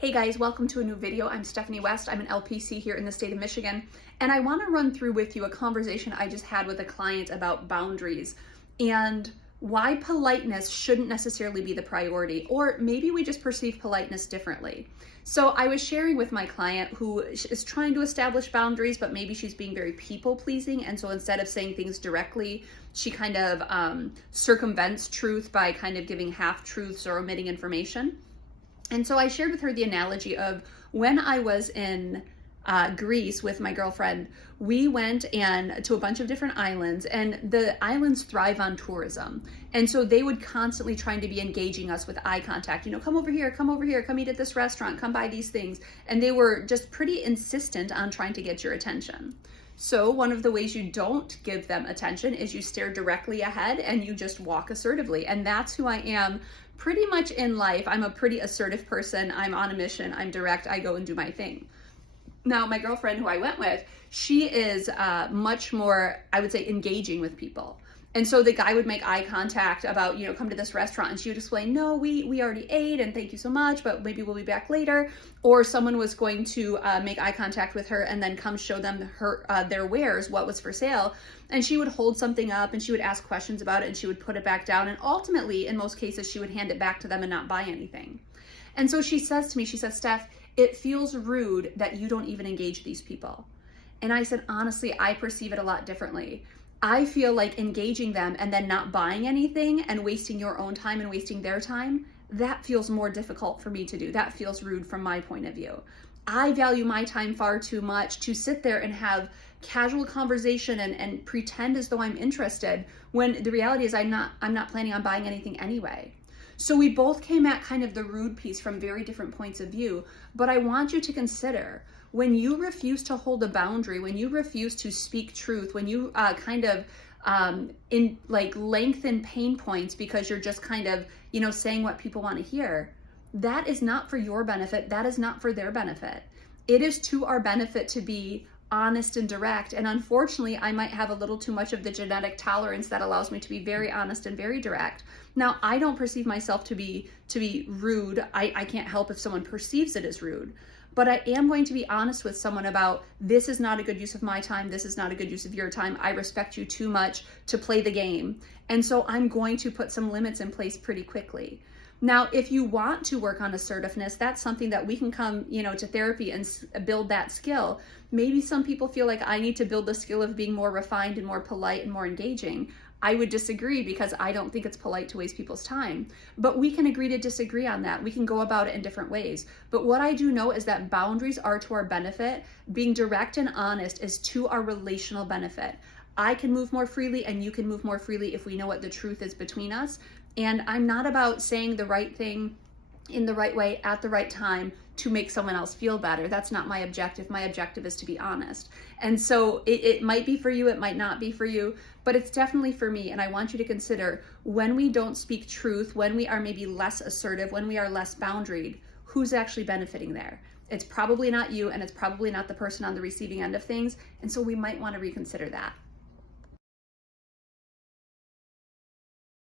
Hey guys, welcome to a new video. I'm Stephanie West. I'm an LPC here in the state of Michigan, and I want to run through with you a conversation I just had with a client about boundaries and why politeness shouldn't necessarily be the priority, or maybe we just perceive politeness differently. So I was sharing with my client who is trying to establish boundaries, but maybe she's being very people-pleasing, and so instead of saying things directly, she kind of circumvents truth by kind of giving half-truths or omitting information. And so I shared with her the analogy of when I was in Greece with my girlfriend, we went to a bunch of different islands, and the islands thrive on tourism. And so they would constantly trying to be engaging us with eye contact, come over here, come eat at this restaurant, come buy these things. And they were just pretty insistent on trying to get your attention. So one of the ways you don't give them attention is you stare directly ahead and you just walk assertively. And that's who I am pretty much in life. I'm a pretty assertive person. I'm on a mission. I'm direct. I go and do my thing. Now, my girlfriend who I went with, she is much more, I would say, engaging with people. And so the guy would make eye contact about, come to this restaurant, and she would explain, no, we already ate and thank you so much, but maybe we'll be back later. Or someone was going to make eye contact with her and then come show them their wares, what was for sale. And she would hold something up and she would ask questions about it and she would put it back down. And ultimately, in most cases, she would hand it back to them and not buy anything. And so she says to me, she says, Steph, it feels rude that you don't even engage these people. And I said, honestly, I perceive it a lot differently. I feel like engaging them and then not buying anything and wasting your own time and wasting their time, that feels more difficult for me to do. That feels rude from my point of view. I value my time far too much to sit there and have casual conversation and pretend as though I'm interested when the reality is I'm not planning on buying anything anyway. So we both came at kind of the rude piece from very different points of view, but I want you to consider when you refuse to hold a boundary, when you refuse to speak truth, when you lengthen pain points because you're just kind of, saying what people want to hear, that is not for your benefit. That is not for their benefit. It is to our benefit to be honest and direct. And unfortunately, I might have a little too much of the genetic tolerance that allows me to be very honest and very direct. Now, I don't perceive myself to be rude. I can't help if someone perceives it as rude. But I am going to be honest with someone about, this is not a good use of my time. This is not a good use of your time. I respect you too much to play the game. And so I'm going to put some limits in place pretty quickly. Now, if you want to work on assertiveness, that's something that we can come, to therapy and build that skill. Maybe some people feel like I need to build the skill of being more refined and more polite and more engaging. I would disagree because I don't think it's polite to waste people's time. But we can agree to disagree on that. We can go about it in different ways. But what I do know is that boundaries are to our benefit. Being direct and honest is to our relational benefit. I can move more freely and you can move more freely if we know what the truth is between us. And I'm not about saying the right thing in the right way at the right time to make someone else feel better. That's not my objective. My objective is to be honest. And so it might be for you, it might not be for you, but it's definitely for me. And I want you to consider when we don't speak truth, when we are maybe less assertive, when we are less boundaried, who's actually benefiting there? It's probably not you, and it's probably not the person on the receiving end of things. And so we might want to reconsider that.